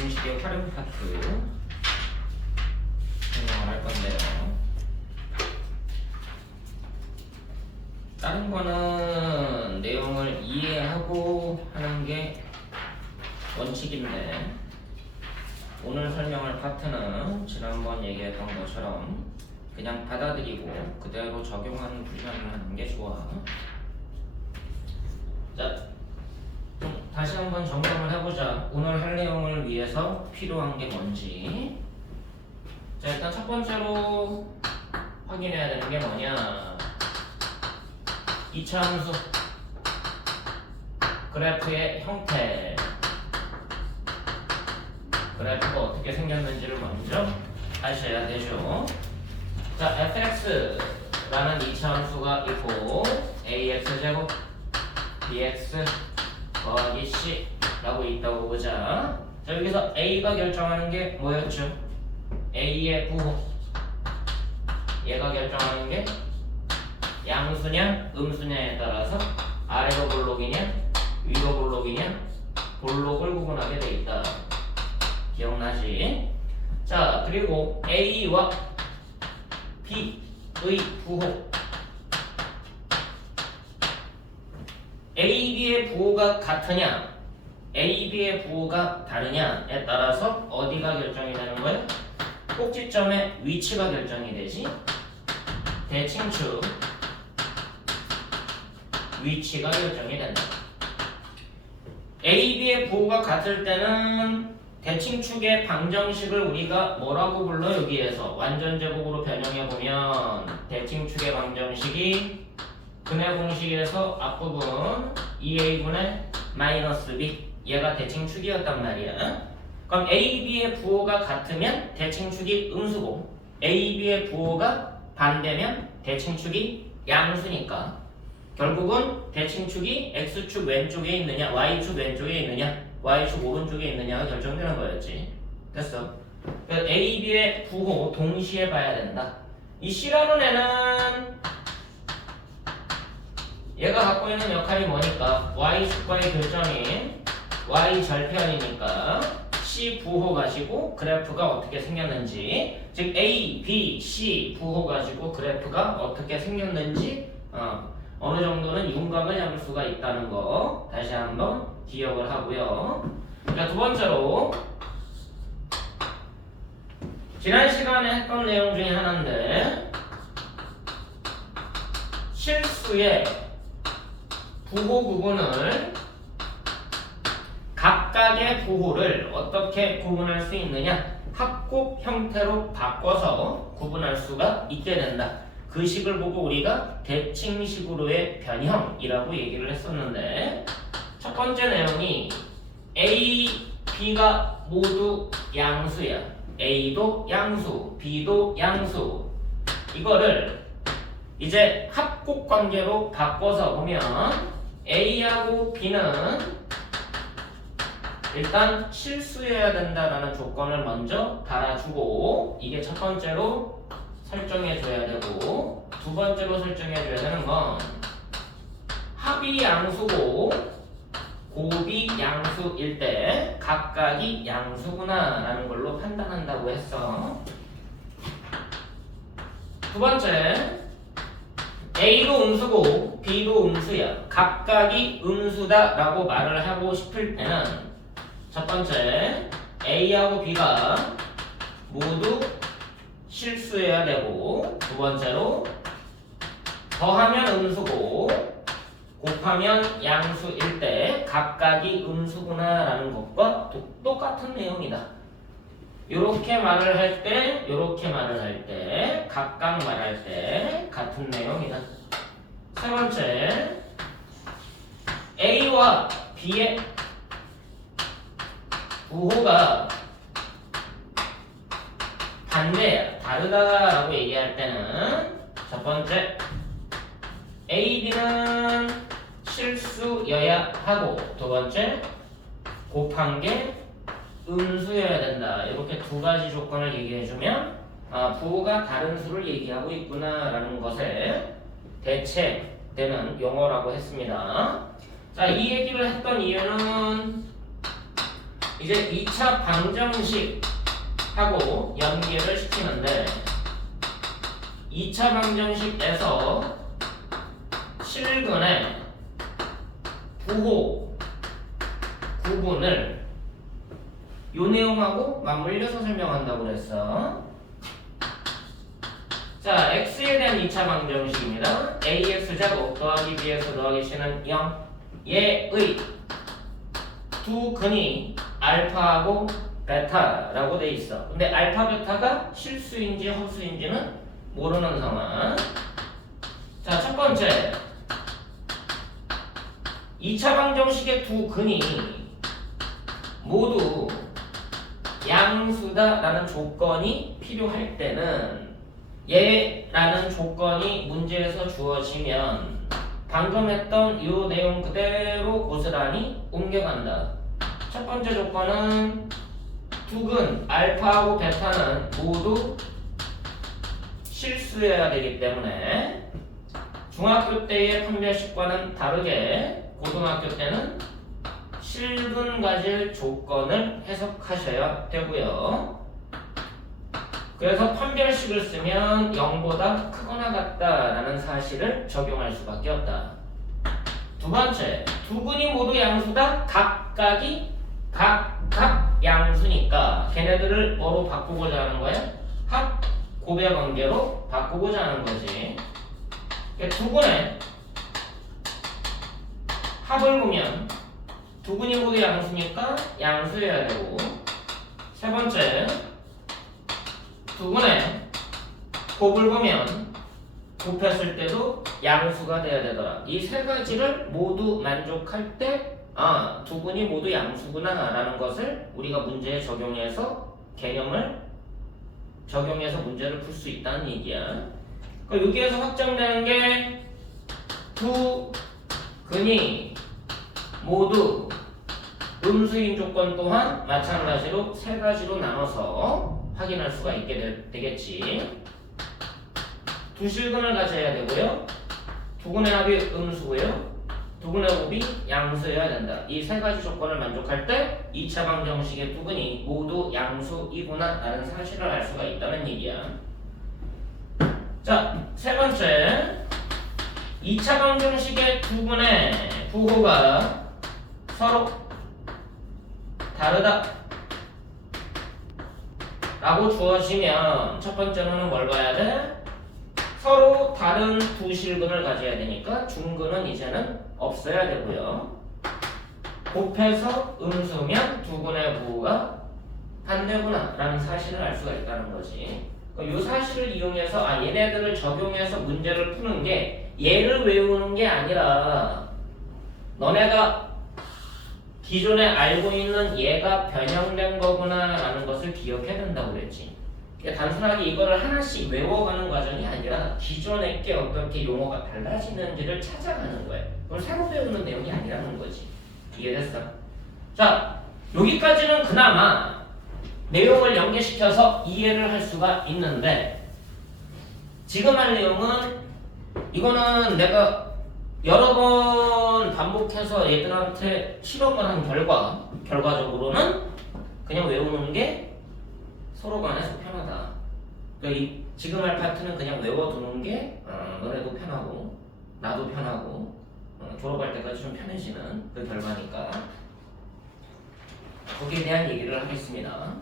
이동식의 활용 파트 설명을 할 건데요. 다른 거는 내용을 이해하고 하는 게 원칙인데 오늘 설명할 파트는 지난번 얘기했던 것처럼 그냥 받아들이고 그대로 적용하는 훈련을 하는 게 좋아. 자, 다시 한번 점검을 해보자. 오늘 할 내용을 위해서 필요한 게 뭔지. 자, 일단 첫 번째로 확인해야 되는 게 뭐냐. 이차 함수 그래프의 형태, 그래프가 어떻게 생겼는지를 먼저 아셔야 되죠. 자, fx라는 이차 함수가 있고 ax제곱 bx 더하기 c라고 있다고 보자. 자, 여기서 a가 결정하는 게 뭐였죠? a의 부호, 얘가 결정하는 게 양수냐 음수냐에 따라서 아래로 볼록이냐 위로 볼록이냐 볼록을 구분하게 돼 있다. 기억나지? 자, 그리고 a와 b의 부호, a, b의 부호가 같으냐 a, b의 부호가 다르냐에 따라서 어디가 결정이 되는 거예요? 꼭지점의 위치가 결정이 되지. 대칭축 위치가 결정이 된다. a, b의 부호가 같을 때는 대칭축의 방정식을 우리가 뭐라고 불러? 여기에서 완전제곱으로 변형해보면 대칭축의 방정식이 근의 공식에서 앞부분 2a분의 마이너스 b, 얘가 대칭축이었단 말이야. 그럼 a, b의 부호가 같으면 대칭축이 음수고 a, b의 부호가 반대면 대칭축이 양수니까 결국은 대칭축이 x축 왼쪽에 있느냐 y축 왼쪽에 있느냐 y축 오른쪽에 있느냐가 결정되는 거였지. 됐어. a, b의 부호 동시에 봐야 된다. 이 c라는 애는 얘가 갖고 있는 역할이 뭐니까 y축과의 교점인 y절편이니까 c 부호 가지고 그래프가 어떻게 생겼는지, 즉 a, b, c 부호 가지고 그래프가 어떻게 생겼는지 어느 정도는 윤곽을 잡을 수가 있다는 거 다시 한번 기억을 하고요. 자, 두 번째로 지난 시간에 했던 내용 중에 하나인데 실수의 부호 구분을 각각의 부호를 어떻게 구분할 수 있느냐, 합곱 형태로 바꿔서 구분할 수가 있게 된다. 그 식을 보고 우리가 대칭식으로의 변형이라고 얘기를 했었는데 첫 번째 내용이 A, B가 모두 양수야. A도 양수, B도 양수. 이거를 이제 합곱 관계로 바꿔서 보면 A하고 B는 일단 실수여야 된다라는 조건을 먼저 달아주고, 이게 첫 번째로 설정해줘야 되고, 두 번째로 설정해줘야 되는 건 합이 양수고 곱이 양수일 때 각각이 양수구나 라는 걸로 판단한다고 했어. 두 번째, A도 음수고 B도 음수야. 각각이 음수다 라고 말을 하고 싶을 때는 첫 번째, A하고 B가 모두 실수해야 되고, 두 번째로 더하면 음수고 곱하면 양수일 때 각각이 음수구나 라는 것과 똑같은 내용이다. 요렇게 말을 할 때, 요렇게 말을 할 때, 각각 말할 때 같은 내용이다. 세 번째, A와 B의 부호가 반대야, 다르다라고 얘기할 때는 첫 번째, A, B는 실수여야 하고, 두 번째, 곱한 게 음수여야 된다. 이렇게 두 가지 조건을 얘기해주면 부호가 다른 수를 얘기하고 있구나라는 것에 대체되는 용어라고 했습니다. 자, 이 얘기를 했던 이유는 이제 2차 방정식하고 연계를 시키는데 2차 방정식에서 실근의 부호 구분을 요 내용하고 맞물려서 설명한다고 그랬어. 자, x에 대한 2차 방정식입니다. ax제곱 더하기 bx 더하기 c는 0. 얘의 두 근이 알파하고 베타라고 돼 있어. 근데 알파 베타가 실수인지 허수인지는 모르는 상황. 자, 첫 번째 2차 방정식의 두 근이 모두 양수다라는 조건이 필요할 때는 얘라는 조건이 문제에서 주어지면 방금 했던 이 내용 그대로 고스란히 옮겨간다. 첫 번째 조건은 두 근 알파하고 베타는 모두 실수여야 되기 때문에 중학교 때의 판별식과는 다르게 고등학교 때는 실근 가질 조건을 해석하셔야 되고요. 그래서 판별식을 쓰면 0보다 크거나 같다라는 사실을 적용할 수밖에 없다. 두 번째, 두 근이 모두 양수다. 각각이 각각 양수니까 걔네들을 뭐로 바꾸고자 하는 거야? 합 고배 관계로 바꾸고자 하는 거지. 두 근의 합을 보면 두 근이 모두 양수니까 양수여야 되고, 세 번째 두 근의 곱을 보면 곱했을 때도 양수가 돼야 되더라. 이 세 가지를 모두 만족할 때 두 근이 모두 양수구나 라는 것을 우리가 문제에 적용해서 개념을 적용해서 문제를 풀 수 있다는 얘기야. 여기에서 확정되는 게 두 근이 모두 음수인 조건 또한 마찬가지로 세 가지로 나눠서 확인할 수가 있게 되겠지. 두 실근을 가져야 되고요. 두 근의 합이 음수고요. 두 근의 곱이 양수여야 된다. 이 세 가지 조건을 만족할 때 2차 방정식의 두 근이 모두 양수이구나 라는 사실을 알 수가 있다는 얘기야. 자, 세 번째 2차 방정식의 두 근의 부호가 서로 다르다 라고 주어지면 첫 번째로는 뭘 봐야 돼? 서로 다른 두 실근을 가져야 되니까 중근은 이제는 없어야 되고요. 곱해서 음수면 두 근의 부호가 반대구나 라는 사실을 알 수가 있다는 거지. 이 사실을 이용해서 얘네들을 적용해서 문제를 푸는 게 얘를 외우는 게 아니라 너네가 기존에 알고 있는 얘가 변형된 거구나 라는 것을 기억해야 된다고 그랬지. 그러니까 단순하게 이거를 하나씩 외워가는 과정이 아니라 기존에 게 어떻게 용어가 달라지는지를 찾아가는 거예요. 그걸 새로 배우는 내용이 아니라는 거지. 이해됐어? 자, 여기까지는 그나마 내용을 연계시켜서 이해를 할 수가 있는데, 지금 할 내용은 이거는 내가 여러 번 반복해서 얘들한테 실험을 한 결과적으로는 그냥 외우는 게 서로 간에서 편하다. 그러니까 지금 할 파트는 그냥 외워두는 게 너네도 편하고 나도 편하고 졸업할 때까지 좀 편해지는 그 결과니까 거기에 대한 얘기를 하겠습니다.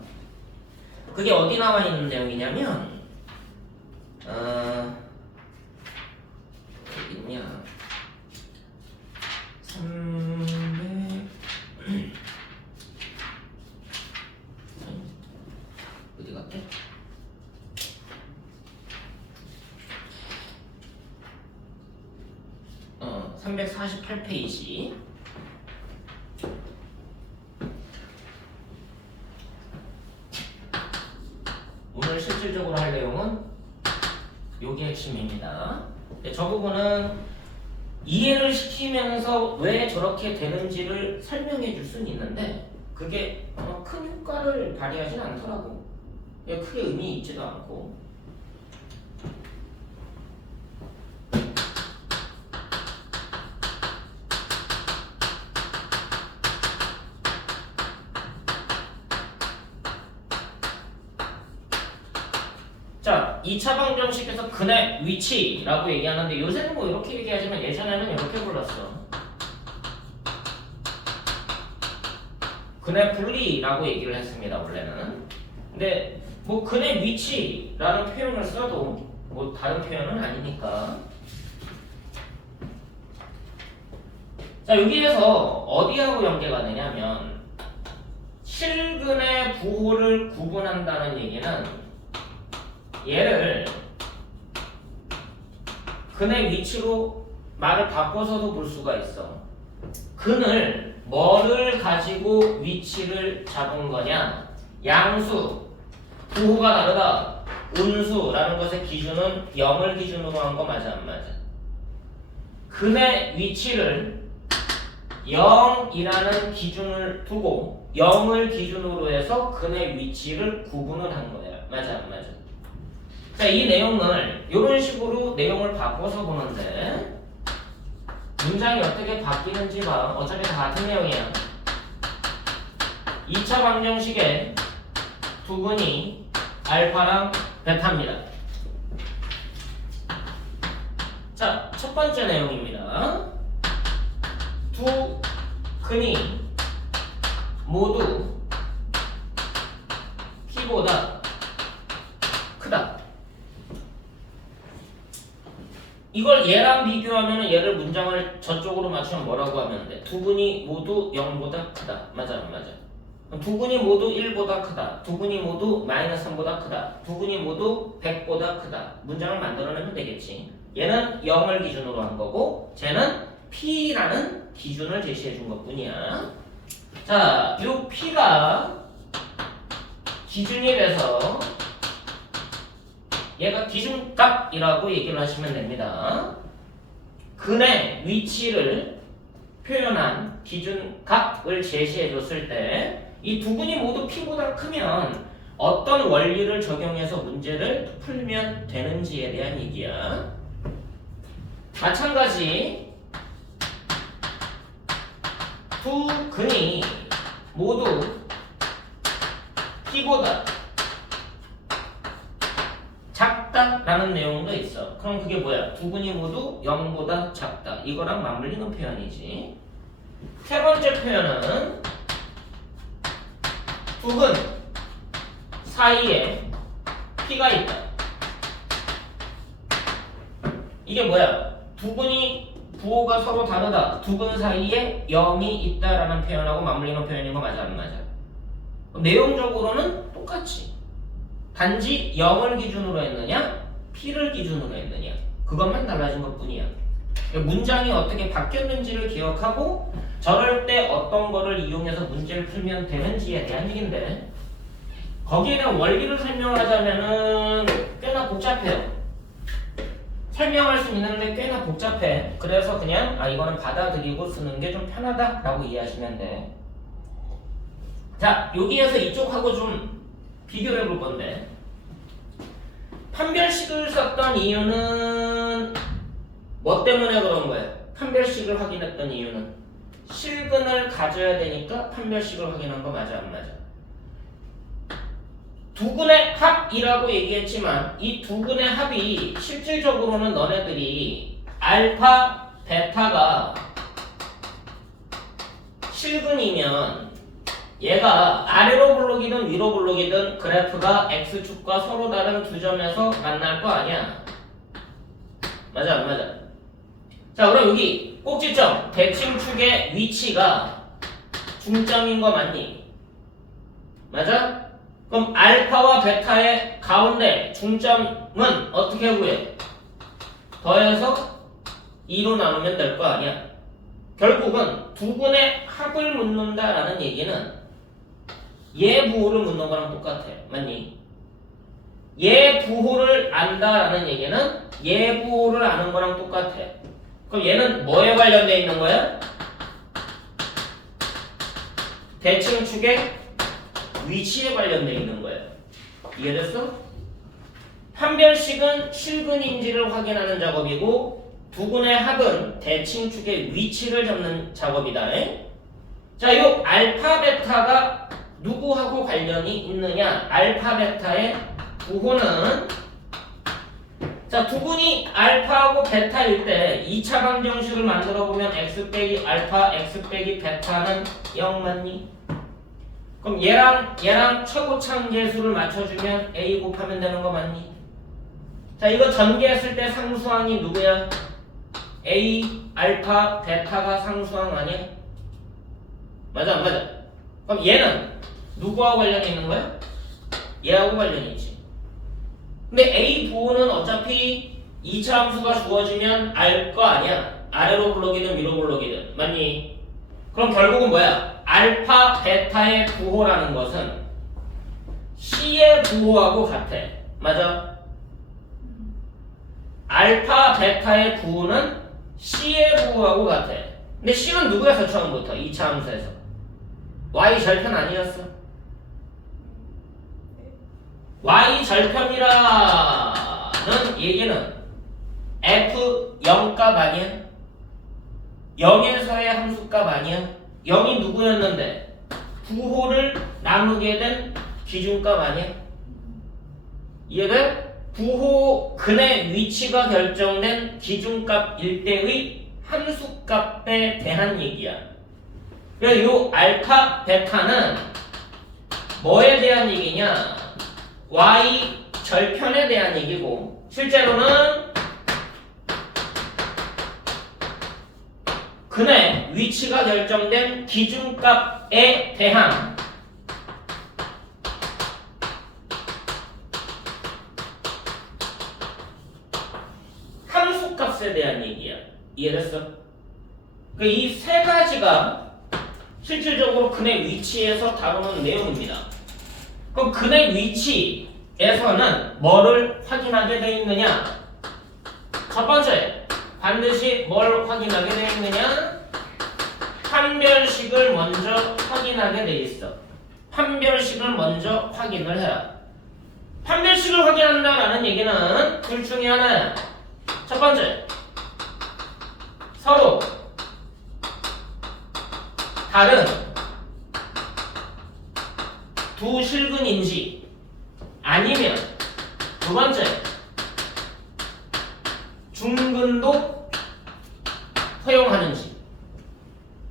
그게 어디 나와 있는 내용이냐면 어디 있냐 300 어디 갔대? 어, 348페이지. 오늘 실질적으로 할 내용은 요게 핵심입니다. 저 부분은 이해를 시키면서 왜 저렇게 되는지를 설명해 줄 수는 있는데 그게 큰 효과를 발휘하진 않더라고. 크게 의미 있지도 않고. 자, 2차 방정식에서 근의 위치라고 얘기하는데 요새는 뭐 이렇게 얘기하지만 예전에는 이렇게 불렀어. 근의 분리라고 얘기를 했습니다, 원래는. 근데 뭐 근의 위치라는 표현을 써도 뭐 다른 표현은 아니니까. 자, 여기에서 어디하고 연계가 되냐면 실근의 부호를 구분한다는 얘기는 얘를 근의 위치로 말을 바꿔서도 볼 수가 있어. 근을 뭐를 가지고 위치를 잡은 거냐? 양수, 부호가 다르다. 운수라는 것의 기준은 0을 기준으로 한 거 맞아 안 맞아? 근의 위치를 0이라는 기준을 두고 0을 기준으로 해서 근의 위치를 구분을 한 거야. 맞아 안 맞아? 자, 이 내용을 이런 식으로 내용을 바꿔서 보는데 문장이 어떻게 바뀌는지 봐. 어차피 다 같은 내용이야. 2차 방정식의 두근이 알파랑 베타입니다. 자, 첫 번째 내용입니다. 두 근이 모두 P보다 크다. 이걸 얘랑 비교하면 얘를 문장을 저쪽으로 맞추면 뭐라고 하면 돼? 두 근이 모두 0보다 크다. 맞아 안 맞아? 두 근이 모두 1보다 크다. 두 근이 모두 마이너스 3보다 크다. 두 근이 모두 100보다 크다. 문장을 만들어내면 되겠지. 얘는 0을 기준으로 한 거고 쟤는 P라는 기준을 제시해 준 것 뿐이야. 자, 이 P가 기준이 돼서 얘가 기준값이라고 얘기를 하시면 됩니다. 근의 위치를 표현한 기준값을 제시해 줬을 때 이 두 근이 모두 P보다 크면 어떤 원리를 적용해서 문제를 풀면 되는지에 대한 얘기야. 마찬가지 두 근이 모두 P보다 작다라는 내용도 있어. 그럼 그게 뭐야? 두 근이 모두 0보다 작다. 이거랑 맞물리는 표현이지. 세 번째 표현은 두 근 사이에 P가 있다. 이게 뭐야? 두 근이 부호가 서로 다르다. 두 근 사이에 0이 있다라는 표현하고 맞물리는 표현인 거 맞아 안 맞아? 내용적으로는 똑같이. 단지 0을 기준으로 했느냐, P를 기준으로 했느냐, 그것만 달라진 것 뿐이야. 문장이 어떻게 바뀌었는지를 기억하고 저럴 때 어떤 거를 이용해서 문제를 풀면 되는지에 대한 얘기인데 거기에 대한 원리를 설명하자면은 꽤나 복잡해요. 설명할 수 있는데 꽤나 복잡해. 그래서 그냥 이거는 받아들이고 쓰는 게 좀 편하다라고 이해하시면 돼. 자, 여기에서 이쪽하고 좀 비교를 해볼 건데 판별식을 썼던 이유는 뭐 때문에 그런 거예요? 판별식을 확인했던 이유는 실근을 가져야 되니까 판별식을 확인한 거 맞아 안 맞아? 두 근의 합이라고 얘기했지만 이 두 근의 합이 실질적으로는 너네들이 알파, 베타가 실근이면 얘가 아래로 블록이든 위로 블록이든 그래프가 x축과 서로 다른 두 점에서 만날 거 아니야? 맞아 안 맞아? 자, 그럼 여기 꼭지점 대칭축의 위치가 중점인 거 맞니? 맞아? 그럼 알파와 베타의 가운데 중점은 어떻게 구해? 더해서 2로 나누면 될 거 아니야? 결국은 두 근의 합을 묻는다라는 얘기는 얘 부호를 묻는 거랑 똑같아. 맞니? 얘 부호를 안다라는 얘기는 얘 부호를 아는 거랑 똑같아. 그럼 얘는 뭐에 관련되어 있는 거야? 대칭축의 위치에 관련되어 있는 거야. 이해됐어? 판별식은 실근인지를 확인하는 작업이고 두 근의 합은 대칭축의 위치를 잡는 작업이다. 자, 이 알파, 베타가 누구하고 관련이 있느냐? 알파, 베타의 부호는 자, 두근이 알파하고 베타일 때 2차 방정식을 만들어 보면 x 빼기 알파, x 빼기 베타는 0 맞니? 그럼 얘랑 최고참 계수를 맞춰주면 a 곱하면 되는 거 맞니? 자, 이거 전개했을 때 상수항이 누구야? a, 알파, 베타가 상수항 아니야? 맞아 안 맞아? 그럼 얘는 누구하고 관련이 있는 거야? 얘하고 관련이 있지. 근데 a 부호는 어차피 2차 함수가 주어지면 알 거 아니야? 아래로 블록이든 위로 블록이든 맞니? 그럼 결국은 뭐야? 알파, 베타의 부호라는 것은 C의 부호하고 같아. 맞아? 알파, 베타의 부호는 C의 부호하고 같아. 근데 C는 누구였어 처음부터? 2차 함수에서 Y 절편 아니었어? Y 절편이라는 얘기는 F 0값 아니야? 0에서의 함수값 아니야? 0이 누구였는데 부호를 나누게 된 기준값 아니야? 이해돼? 부호 근의 위치가 결정된 기준값일 때의 함수값에 대한 얘기야. 그래서 이 알파, 베타는 뭐에 대한 얘기냐? Y 절편에 대한 얘기고 실제로는 근의 위치가 결정된 기준값에 대한 함수값에 대한 얘기야. 이해됐어? 이 세 가지가 실질적으로 근의 위치에서 다루는 내용입니다. 그럼 근의 위치에서는 뭐를 확인하게 되어 있느냐? 첫 번째, 반드시 뭘 확인하게 되어 있느냐? 판별식을 먼저 확인하게 되어 있어. 판별식을 먼저 확인을 해라. 판별식을 확인한다라는 얘기는 둘 중에 하나야. 첫 번째, 서로 다른 두 실근인지 아니면 두 번째, 중근도 허용하는지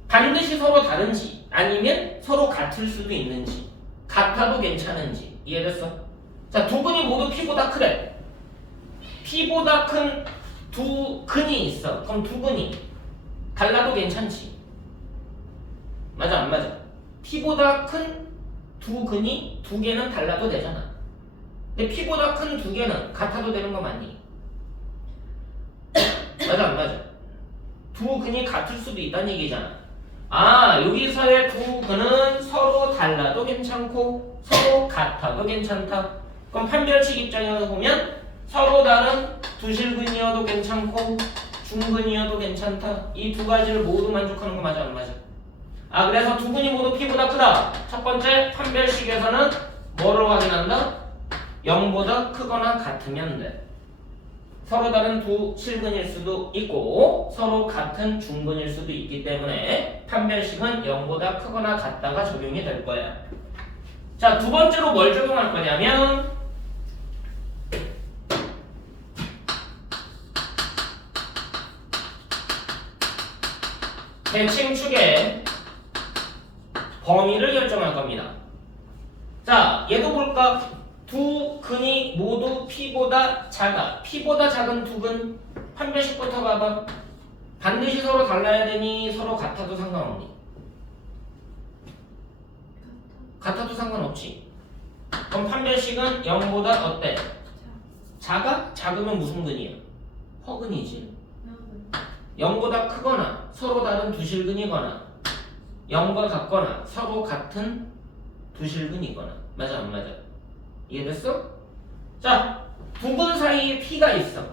반드시 서로 다른지 아니면 서로 같을 수도 있는지 같아도 괜찮은지 이해됐어? 자, 두 근이 모두 P보다 크래. P보다 큰 두 근이 있어. 그럼 두 근이 달라도 괜찮지. 맞아 안 맞아? P보다 큰 두 근이 두 개는 달라도 되잖아. 근데 P보다 큰 두 개는 같아도 되는 거 맞니? 맞아 안 맞아? 두 근이 같을 수도 있다는 얘기잖아. 아, 여기서의 두 근은 서로 달라도 괜찮고 서로 같아도 괜찮다. 그럼 판별식 입장에서 보면 서로 다른 두 실근이어도 괜찮고 중근이어도 괜찮다. 이 두 가지를 모두 만족하는 거 맞아 안 맞아? 아, 그래서 두 근이 모두 P보다 크다. 첫 번째 판별식에서는 뭐를 확인한다? 0보다 크거나 같으면 돼. 서로 다른 두 실근일 수도 있고 서로 같은 중근일 수도 있기 때문에 판별식은 0보다 크거나 같다가 적용이 될 거야. 자, 두 번째로 뭘 적용할 거냐면 대칭축의 범위를 결정할 겁니다. 자, 얘도 볼까? 두 근이 모두 P보다 작아. P보다 작은 두 근 판별식부터 봐봐. 반드시 서로 달라야 되니 서로 같아도 상관없니? 같아도 상관없지. 그럼 판별식은 0보다 어때? 작아? 작으면 무슨 근이야? 허근이지. 0보다 크거나 서로 다른 두 실근이거나 0과 같거나 서로 같은 두 실근이거나 맞아 안 맞아? 이해됐어? 자, 두 근 사이에 P가 있어.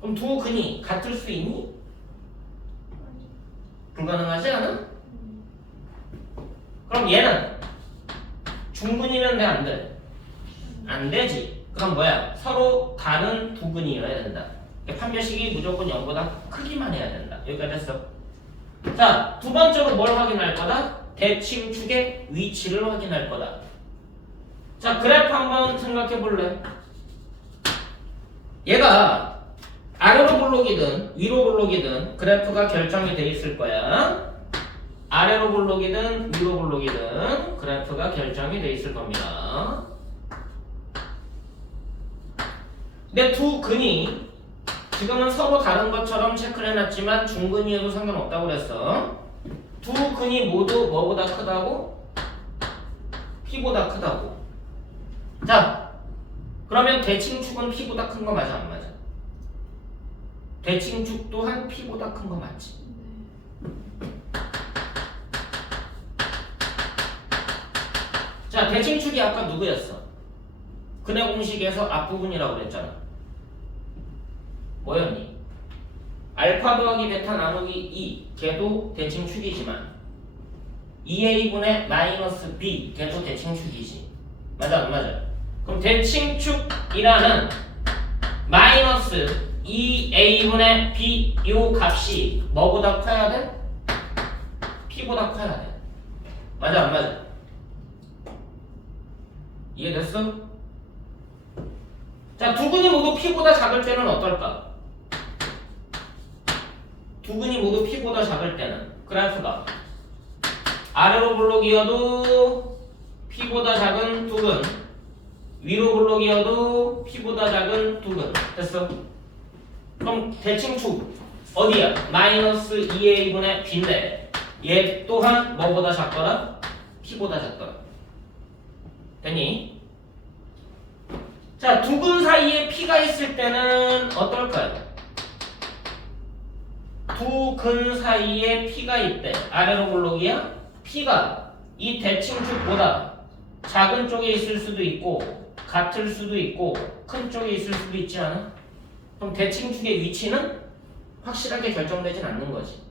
그럼 두 근이 같을 수 있니? 불가능하지 않아? 그럼 얘는 중근이면 돼 안 돼? 안 되지. 그럼 뭐야? 서로 다른 두 근이어야 된다. 판별식이 무조건 0보다 크기만 해야 된다. 여기까지 됐어. 자, 두 번째로 뭘 확인할 거다? 대칭축의 위치를 확인할 거다. 자, 그래프 한번 생각해 볼래? 얘가 아래로 볼록이든 위로 볼록이든 그래프가 결정이 돼 있을 거야. 아래로 볼록이든 위로 볼록이든 그래프가 결정이 돼 있을 겁니다. 근데 두 근이 지금은 서로 다른 것처럼 체크를 해놨지만 중근이어도 상관없다고 그랬어. 두 근이 모두 뭐보다 크다고? P보다 크다고. 자, 그러면 대칭축은 P보다 큰 거 맞아 안 맞아? 대칭축 또한 P보다 큰 거 맞지? 자, 대칭축이 아까 누구였어? 근해 공식에서 앞부분이라고 그랬잖아. 뭐였니? 알파 더하기 베타 나누기 2 걔도 대칭축이지만 2a분의 마이너스 b 걔도 대칭축이지. 맞아 안 맞아? 그럼 대칭축이라는 마이너스 2a분의 b 요 값이 뭐보다 커야 돼? p보다 커야 돼. 맞아 안 맞아? 이해됐어? 자, 두 근이 모두 p보다 작을 때는 어떨까? 두 근이 모두 p보다 작을 때는 그래프가 아래로 볼록이어도 p보다 작은 두 근, 위로 볼록이어도 p보다 작은 두 근. 됐어? 그럼 대칭축 어디야? 마이너스 2a분의 b인데 얘 또한 뭐보다 작더라? p보다 작더라. 됐니? 자, 두 근 사이에 p가 있을 때는 어떨까요? 두 근 사이에 p가 있대. 아래로 볼록이야? p가 이 대칭축보다 작은 쪽에 있을 수도 있고 같을 수도 있고 큰 쪽에 있을 수도 있지 않아? 그럼 대칭축의 위치는 확실하게 결정되진 않는 거지.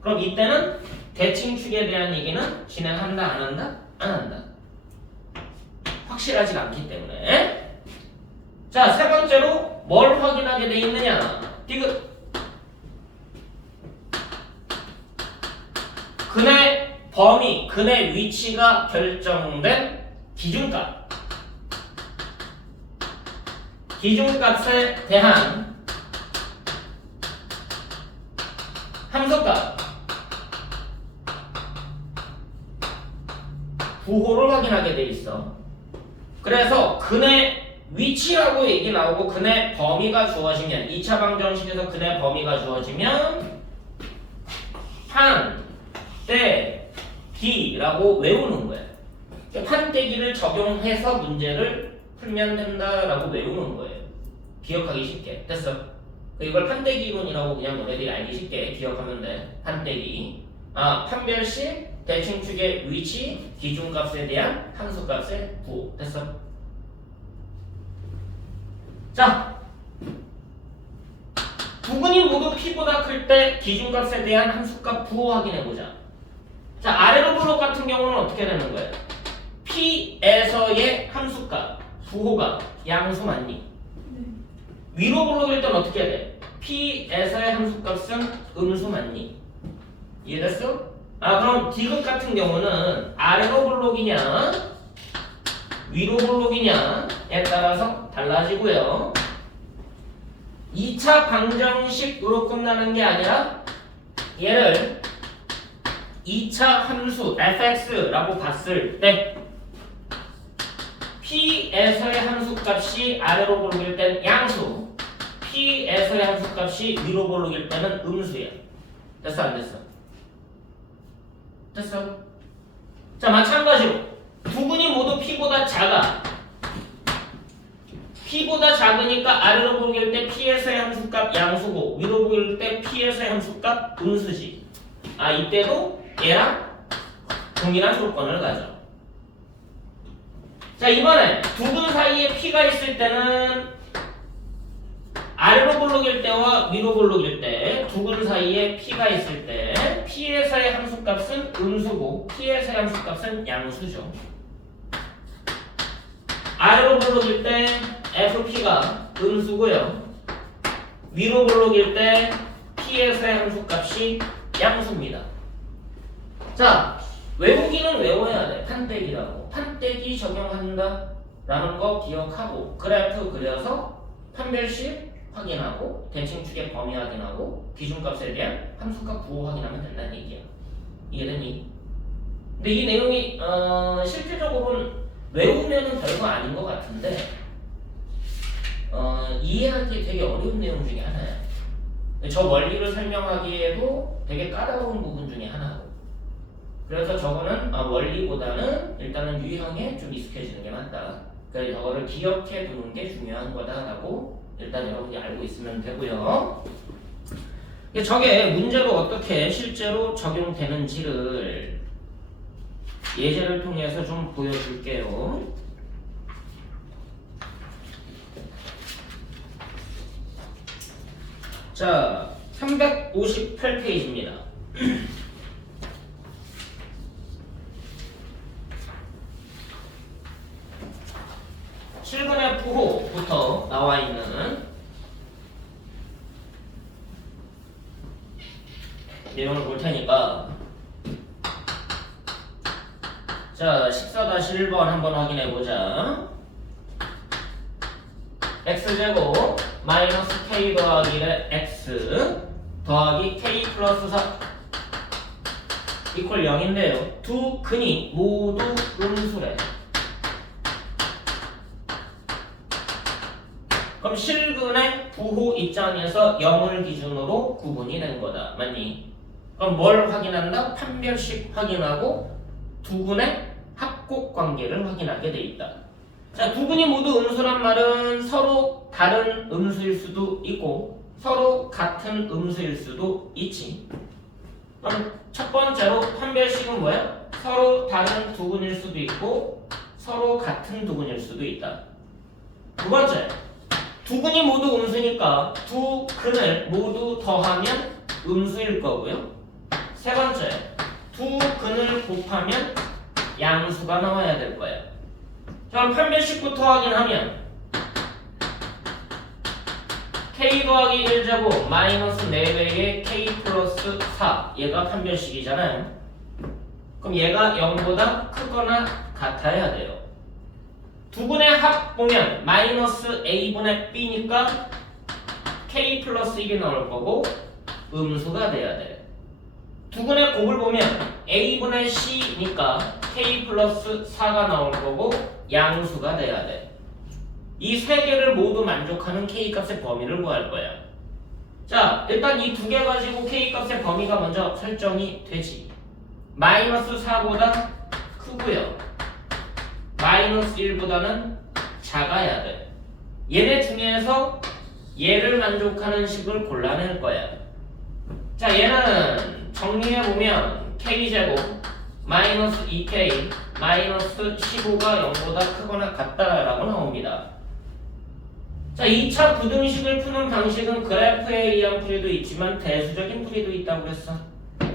그럼 이때는 대칭축에 대한 얘기는 진행한다 안 한다? 안 한다. 확실하지 않기 때문에. 자, 세 번째로 뭘 확인하게 돼 있느냐? 디귿. 근의 범위, 근의 위치가 결정된 기준값. 기준값에 대한 함수값. 부호를 확인하게 돼 있어. 그래서 근의 위치라고 얘기 나오고 근의 범위가 주어지면 2차 방정식에서 근의 범위가 주어지면 판때기라고 외우는 거야. 판때기를 적용해서 문제를 풀면 된다라고 외우는 거예요. 기억하기 쉽게. 됐어? 이걸 판때기 이론이라고 그냥 너네들이 알기 쉽게 기억하면 돼. 판때기. 판별식 대칭축의 위치, 기준값에 대한 함수값의 부호. 됐어? 자, 두 근이 모두 p보다 클 때 기준값에 대한 함수값 부호 확인해보자. 자, 아래로 볼록 같은 경우는 어떻게 되는 거예요? p에서의 함수값, 부호가 양수 맞니? 위로 볼록일 땐 어떻게 해야 돼? p에서의 함수값은 음수 맞니? 이해됐어? 그럼 디귿 같은 경우는 아래로 볼록이냐 위로 볼록이냐에 따라서 달라지고요. 2차 방정식으로 끝나는 게 아니라 얘를 2차 함수 fx라고 봤을 때 p에서의 함수값이 아래로 볼록일 땐 양수, p에서의 함수값이 위로 볼록일 때는 음수야. 됐어 안 됐어? 됐어? 자, 마찬가지로 두 근이 모두 p보다 작아. p보다 작으니까 아래로 보길 때 p에서의 함수값 양수고 위로 보길 때 p에서의 함수값 음수지. 이때도 얘랑 동일한 조건을 가져. 자, 이번에 두 근 사이에 p가 있을 때는 아래로 볼록일 때와 위로 볼록일 때 두 근 사이에 p가 있을 때 p에서의 함수값은 음수고 p에서의 함수값은 양수죠. 아래로 볼록일 때 fp가 음수고요. 위로 볼록일 때 p에서의 함수값이 양수입니다. 자, 외우기는 외워야 돼. 판때기라고. 판때기 적용한다 라는 거 기억하고 그래프 그려서 판별식 확인하고 대칭축의 범위 확인하고 기준값에 대한 함수값 구호 확인하면 된다는 얘기야. 이해되니? 근데 이 내용이 실질적으로는 외우면은 별거 아닌 것 같은데 이해하기 되게 어려운 내용 중에 하나야. 저 원리를 설명하기에도 되게 까다로운 부분 중에 하나고. 그래서 저거는 원리보다는 일단은 유형에 좀 익숙해지는 게 맞다. 그래서 저거를 기억해 두는 게 중요한 거다라고 일단 여러분이 알고 있으면 되고요. 저게 문제로 어떻게 실제로 적용되는지를 예제를 통해서 좀 보여줄게요. 자, 358페이지입니다. 실근의 부호부터 나와 있는 내용을 볼 테니까 자 14-1번 한번 확인해 보자. x제곱 마이너스 k 더하기 1의 x 더하기 k 플러스 4 이퀄 0인데요. 두 근이 모두 음수래. 그럼 실근의 부호 입장에서 0을 기준으로 구분이 된 거다. 맞니? 그럼 뭘 확인한다? 판별식 확인하고 두 근의 합곡 관계를 확인하게 돼 있다. 자, 두 근이 모두 음수란 말은 서로 다른 음수일 수도 있고 서로 같은 음수일 수도 있지. 그럼 첫 번째로 판별식은 뭐야? 서로 다른 두 근일 수도 있고 서로 같은 두 근일 수도 있다. 두 번째, 두 근이 모두 음수니까 두 근을 모두 더하면 음수일 거고요. 세 번째, 두 근을 곱하면 양수가 나와야 될 거야. 자, 그럼 판별식부터 확인하면 k 더하기 1제곱 마이너스 4배의 k 플러스 4 얘가 판별식이잖아요. 그럼 얘가 0보다 크거나 같아야 돼요. 두 분의 합 보면 마이너스 a분의 b니까 k 플러스 1이 나올 거고 음수가 돼야 돼. 두 분의 곱을 보면 a분의 c니까 k 플러스 4가 나올 거고 양수가 돼야 돼. 이 세 개를 모두 만족하는 k값의 범위를 구할 거야. 자, 일단 이 두 개 가지고 k값의 범위가 먼저 설정이 되지. 마이너스 4보다 크고요. 마이너스 1보다는 작아야 돼. 얘네 중에서 얘를 만족하는 식을 골라낼 거야. 자, 얘는 정리해보면 k제곱 마이너스 2k 마이너스 15가 0보다 크거나 같다라고 나옵니다. 자, 2차 부등식을 푸는 방식은 그래프에 의한 풀이도 있지만 대수적인 풀이도 있다고 했어.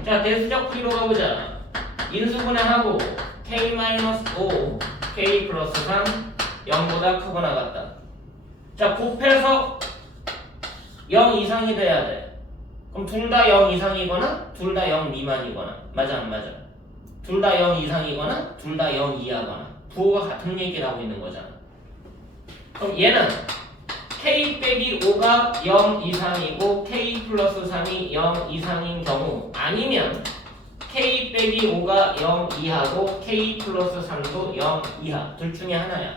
자, 대수적 풀이로 가보자. 인수분해하고 k-5 k 플러스 3 0보다 크거나 같다. 자, 곱해서 0 이상이 돼야 돼. 그럼 둘 다 0 이상이거나 둘 다 0 미만이거나 맞아 안 맞아? 둘 다 0 이상이거나 둘 다 0 이하거나 부호가 같은 얘기를 하고 있는 거잖아. 그럼 얘는 k 빼기 5가 0 이상이고 k 플러스 3이 0 이상인 경우 아니면 k 빼기 5가 0 이하고 k 플러스 3도 0 이하 둘 중에 하나야.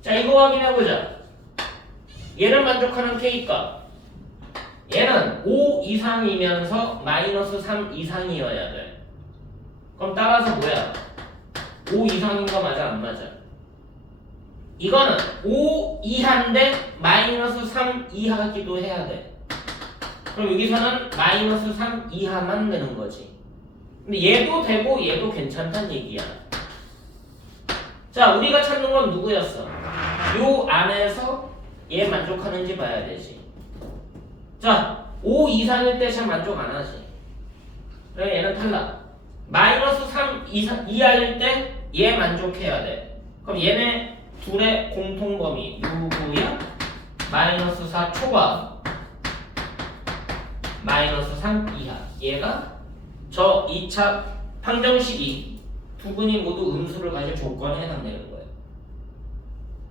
자, 이거 확인해보자. 얘를 만족하는 k값 얘는 5 이상이면서 마이너스 3 이상이어야 돼. 그럼 따라서 뭐야? 5 이상인 거 맞아 안 맞아? 이거는 5 이하인데 마이너스 3 이하기도 해야 돼. 그럼 여기서는 마이너스 3 이하만 되는 거지. 근데 얘도 되고 얘도 괜찮다는 얘기야. 자, 우리가 찾는 건 누구였어? 요 안에서 얘 만족하는지 봐야 되지. 자, 5 이상일 때 잘 만족 안 하지. 그래, 얘는 탈락. 마이너스 3 이하일 때 얘 만족해야 돼. 그럼 얘네 둘의 공통범위 누구야? 마이너스 4 초과 마이너스 3 이하. 얘가 저 2차 방정식이 두 분이 모두 음수를 가질 조건에 해당되는 거예요.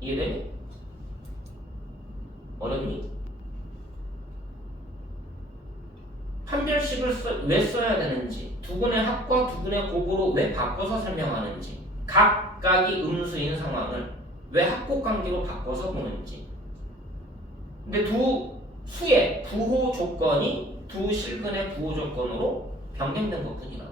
이해되니? 어렵니? 판별식을 왜 써야 되는지, 두근의 합과 두근의 곱으로 왜 바꿔서 설명하는지, 각각이 음수인 상황을 왜 합곡관계로 바꿔서 보는지. 근데 두 수의 부호 조건이 두 실근의 부호 조건으로 변경된 것뿐이라.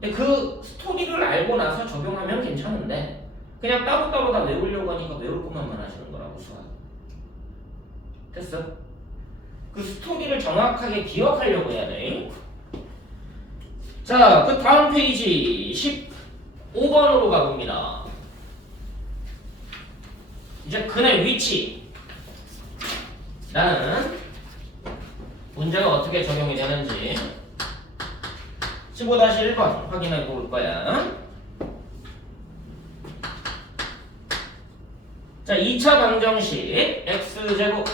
근데 그 스토리를 알고 나서 적용하면 괜찮은데 그냥 따로따로 다 외우려고 하니까 외울 것만 하시는 거라고 수학. 됐어? 그 스토리를 정확하게 기억하려고 해야 돼. 자, 그 다음 페이지 15번으로 가봅니다. 이제 근의 위치 라는 문제가 어떻게 적용이 되는지 15-1번 확인해 볼 거야. 자, 2차 방정식 x제곱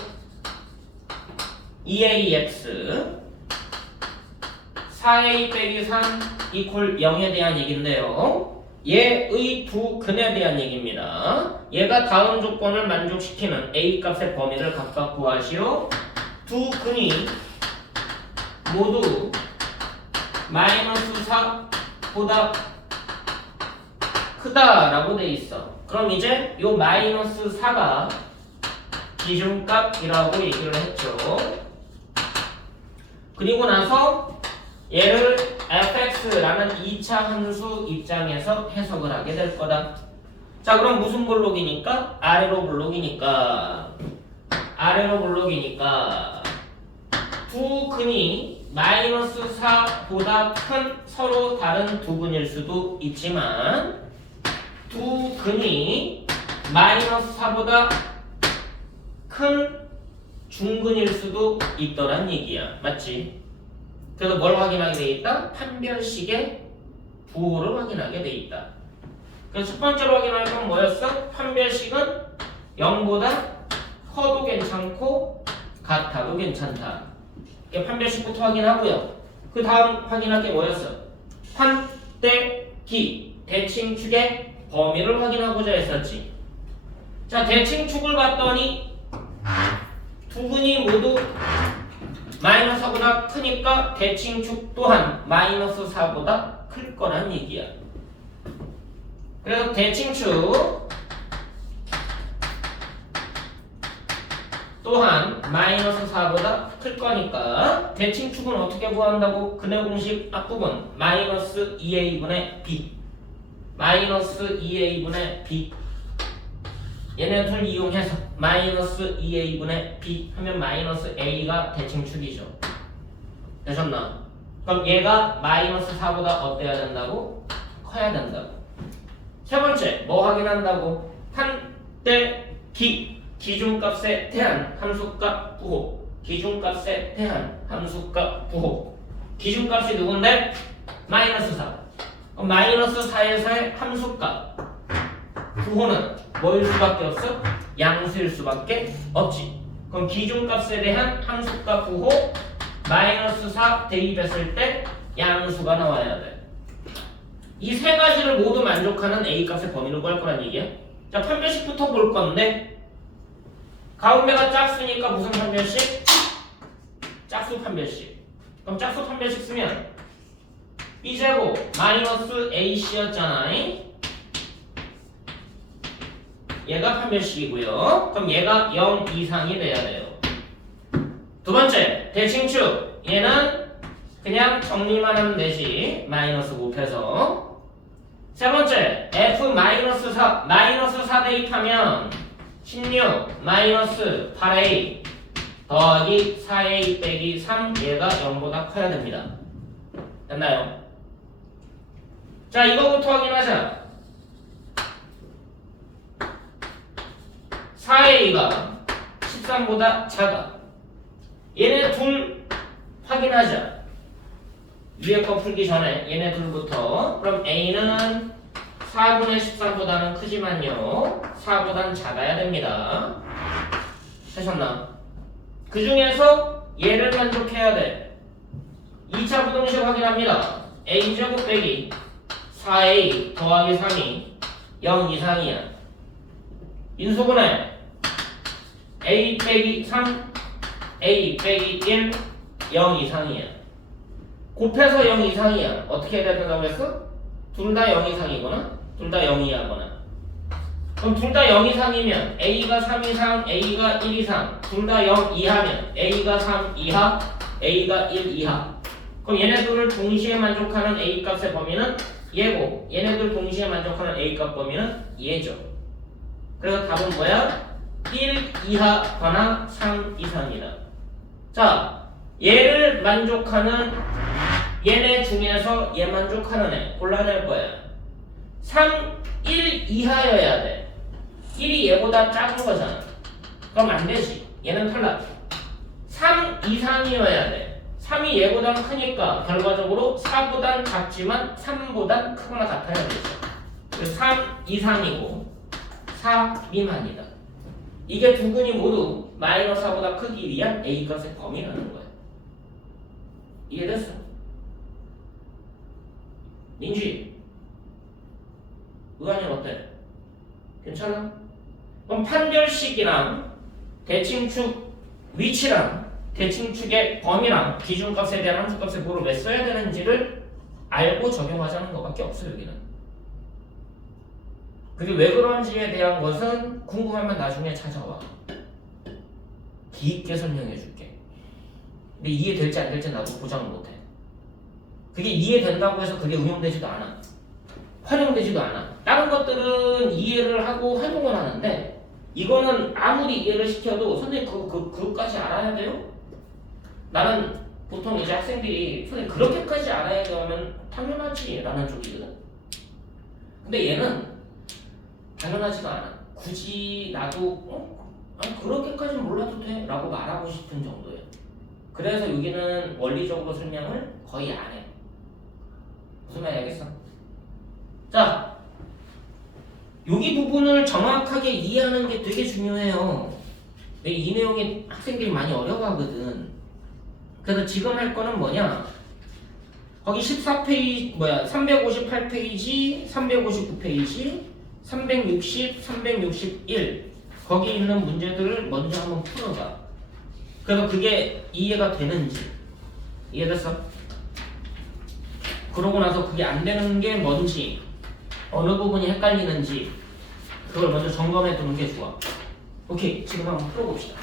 2ax 4a 빼기 3 이퀄 0에 대한 얘기인데요. 얘의 두 근에 대한 얘기입니다. 얘가 다음 조건을 만족시키는 a 값의 범위를 각각 구하시오. 두 근이 모두 마이너스 4보다 크다라고 돼 있어. 그럼 이제 요 마이너스 4가 기준값이라고 얘기를 했죠. 그리고 나서 얘를 fx라는 2차 함수 입장에서 해석을 하게 될 거다. 자, 그럼 무슨 블록이니까? 아래로 블록이니까 두 근이 마이너스 4보다 큰 서로 다른 두 근일 수도 있지만 두 근이 마이너스 4보다 큰 중근일 수도 있더란 얘기야. 맞지? 그래서 뭘 확인하게 돼 있다? 판별식의 부호를 확인하게 돼 있다. 그래서 첫 번째로 확인할 건 뭐였어? 판별식은 0보다 커도 괜찮고 같아도 괜찮다. 판별식부터 확인하고요. 그 다음 확인할 게 뭐였어? 판, 대, 기, 대칭축의 범위를 확인하고자 했었지. 자, 대칭축을 봤더니 두 근이 모두 마이너스 4보다 크니까 대칭축 또한 마이너스 4보다 클 거란 얘기야. 그래서 대칭축 또한 마이너스 4보다 클 거니까 대칭축은 어떻게 구한다고? 근의 공식 앞부분 마이너스 2a분의 b 마이너스 2a분의 b 얘네 둘 이용해서 마이너스 2a분의 b 하면 마이너스 a가 대칭축이죠. 되셨나? 그럼 얘가 마이너스 4보다 어때야 된다고? 커야 된다고. 세 번째 뭐 확인한다고? 판, 대, 기 기준값에 대한 함수값 부호 기준값에 대한 함수값 부호 기준값이 누군데? 마이너스 4. 그럼 마이너스 4에서의 함수값 부호는 뭐일 수밖에 없어? 양수일 수밖에 없지. 그럼 기준값에 대한 함수값 부호 마이너스 4 대입했을 때 양수가 나와야 돼. 이 세 가지를 모두 만족하는 A값의 범위를 구할 거란 얘기야. 자, 판별식부터 볼 건데 가운데가 짝수니까 무슨 판별식? 짝수 판별식. 그럼 짝수 판별식 쓰면 B제곱 마이너스 AC였잖아. 얘가 판별식이고요. 그럼 얘가 0 이상이 돼야 돼요. 두 번째 대칭축. 얘는 그냥 정리만 하면 되지. 마이너스 곱해서. 세 번째 F 마이너스 4 마이너스 4 대입하면 16 마이너스 8a 더하기 4a 빼기 3 얘가 0보다 커야 됩니다. 됐나요? 자, 이거부터 확인하자. 4a가 13보다 작아. 얘네 둘 확인하자. 위에 거 풀기 전에 얘네 둘부터. 그럼 a는 4분의 13보다는 크지만요 4보다는 작아야 됩니다. 하셨나? 그 중에서 얘를 만족해야 돼. 2차 부동식 확인합니다. a제곱 빼기 4a 더하기 3이 0 이상이야. 인수분해 A 빼기 3 A 빼기 1 0 이상이야. 곱해서 0 이상이야. 어떻게 해야 된다고 했어? 둘 다 0 이상이거나 둘 다 0 이하거나. 그럼 둘 다 0 이상이면 A가 3 이상, A가 1 이상, 둘 다 0 이하면 A가 3 이하, A가 1 이하. 그럼 얘네들을 동시에 만족하는 A 값의 범위는 얘고, 얘네들 동시에 만족하는 A 값 범위는 얘죠. 그래서 답은 뭐야? 1 이하거나 3 이상이다. 자, 얘를 만족하는 얘네 중에서 얘 만족하는 애 골라낼 거야. 3, 1 이하여야 돼. 1이 얘보다 작은 거잖아. 그럼 안 되지. 얘는 탈락. 3 이상이어야 돼. 3이 얘보다 크니까 결과적으로 4보단 작지만 3보단 크거나 같아야 되죠. 그래서 3 이상이고 4 미만이다. 이게 두 근이 모두 마이너스 4보다 크기 위한 A 값의 범위라는 거야. 이해됐어? 민지, 의관이 어때? 괜찮아? 그럼 판별식이랑 대칭축 위치랑 대칭축의 범위랑 기준값에 대한 함수값에 뭐를 왜 써야 되는지를 알고 적용하자는 것밖에 없어요. 여기는. 그게 왜 그런지에 대한 것은 궁금하면 나중에 찾아와. 깊게 설명해 줄게. 근데 이해될지 안 될지 나도 보장을 못해. 그게 이해된다고 해서 그게 응용되지도 않아. 활용되지도 않아. 다른 것들은 이해를 하고 활용을 하는데 이거는 아무리 이해를 시켜도 선생님 그거까지 알아야 돼요? 나는 보통 이제 학생들이 선생님 그렇게까지 알아야 돼요 하면 당연하지 라는 쪽이거든. 근데 얘는 당연하지가 않아. 굳이 나도 아니 그렇게까지는 몰라도 돼 라고 말하고 싶은 정도예요. 그래서 여기는 원리적으로 설명을 거의 안 해. 무슨 말인지 알겠어? 자, 여기 부분을 정확하게 이해하는 게 되게 중요해요. 이 내용이 학생들이 많이 어려워하거든. 그래서 지금 할 거는 뭐냐? 거기 14페이지 358페이지, 359페이지, 360, 361 거기 있는 문제들을 먼저 한번 풀어봐. 그래서 그게 이해가 되는지. 이해됐어? 그러고 나서 그게 안 되는 게 뭔지, 어느 부분이 헷갈리는지 그걸 먼저 점검해 두는 게 좋아. 오케이, 지금 한번 풀어봅시다.